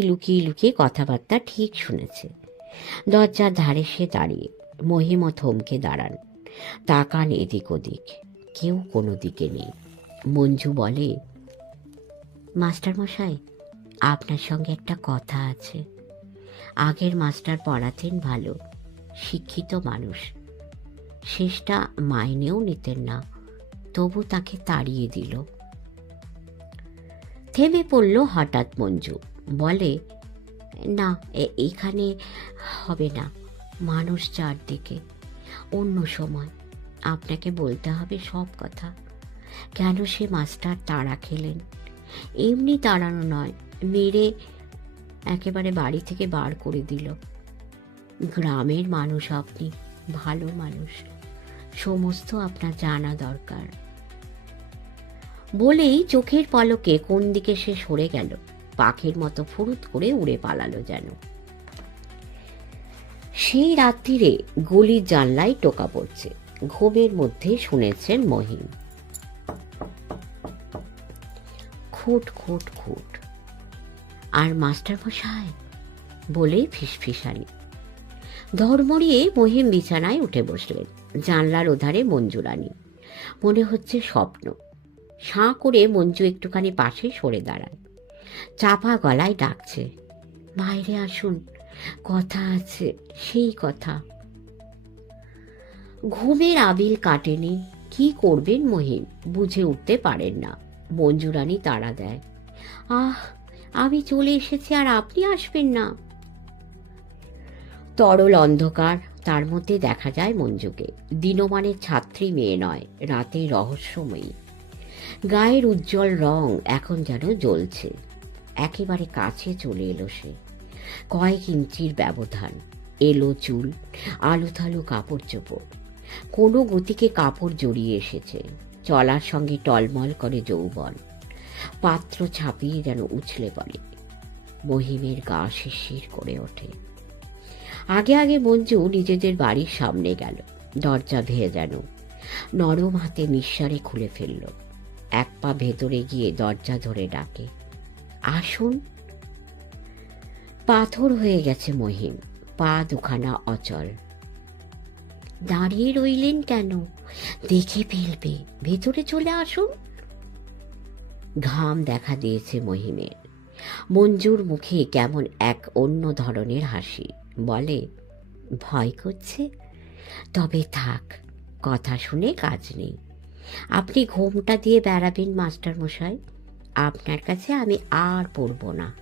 লুকিয়ে লুকিয়ে কথাবার্তা ঠিক শুনেছে। দরজার ধারে সে দাঁড়িয়ে। মহিমও থমকে দাঁড়ান, তাকান এদিক ওদিক। কেউ কোনো দিকে নেই। মঞ্জু বলে, মাস্টার মশাই, আপনার সঙ্গে একটা কথা আছে। আগের মাস্টার পড়াতেন ভালো, শিক্ষিত মানুষ, শেষটা মাইনেও নিতেন না, তবু তাকে তাড়িয়ে দিল। থেমে পড়ল হঠাৎ মঞ্জু। বলে, না, এখানে হবে না, মানুষ চারদিকে, অন্য সময় আপনাকে বলতে হবে সব কথা। কেন সে মাস্টার তাড়া খেলেন? এমনি তাড়ানো নয়, মেরে একেবারে বাড়ি থেকে বার করে দিল। গ্রামের মানুষ আপনি, ভালো মানুষ, সমস্ত আপনার জানা দরকার। বলেই চোখের পলকে কোন দিকে সে সরে গেল, পাখির মতো ফুরুত করে উড়ে পালালো যেন। সেই রাত্রিরে গলির জানলায় টোকা পড়ছে। ঘুমের মধ্যে শুনেছেন মহিম, খুট খুট খুট। আর মাস্টার মশাই বলে ফিসফিসানি। ধর্মড়িয়ে মহিম বিছানায় উঠে বসলেন। জানলার ওধারে মঞ্জুরানী। মনে হচ্ছে স্বপ্ন। সাঁ করে মঞ্জু একটুখানি পাশে সরে দাঁড়ায়। চাপা গলায় ডাকছে, বাইরে আসুন, কথা আছে, সেই কথা। ঘুমের আবিল কাটেনি। কি করবেন মহিম বুঝে উঠতে পারেন না। মঞ্জুরানী তাড়া দেয়, আহ, আমি চলে এসেছি আর আপনি আসবেন না। তরল অন্ধকার, তার মধ্যে দেখা যায় মঞ্জুকে। দিনমানের ছাত্রী মেয়ে নয়, রাতে রহস্যময়ী। গায়ের উজ্জ্বল রং এখন যেন জ্বলছে। একেবারে কাছে চলে এলো সে। কয়েক ইঞ্চির ব্যবধান। এলো চুল, আলুথালু কাপড় চোপড়। কোনো গতিকে কাপড় জড়িয়ে এসেছে। চলার সঙ্গে টলমল করে যৌবন। পাত্র ছাপিয়ে যেন উছলে পড়ে। মহিমের গা শিরশির করে ওঠে। আগে আগে মঞ্জু নিজেদের বাড়ির সামনে গেল। দরজা ভেয়ে যেন নরম হাতে নিঃসারে খুলে ফেলল। এক পা ভেতরে গিয়ে দরজা ধরে ডাকে, আসুন। পাথর হয়ে গেছে মহিম, পা দুখানা অচল। দাঁড়িয়ে রইলেন কেন? দেখে ফেলবে, ভেতরে চলে আসুন। ঘাম দেখা দিয়েছে মহিমের। মঞ্জুর মুখে কেমন এক অন্য ধরনের হাসি। বলে, ভয় করছে? তবে থাক, কথা শুনে কাজ নেই। আপনি ঘোমটা দিয়ে বেড়াবেন মাস্টার মশাই, আপনার কাছে আমি আর পড়ব না।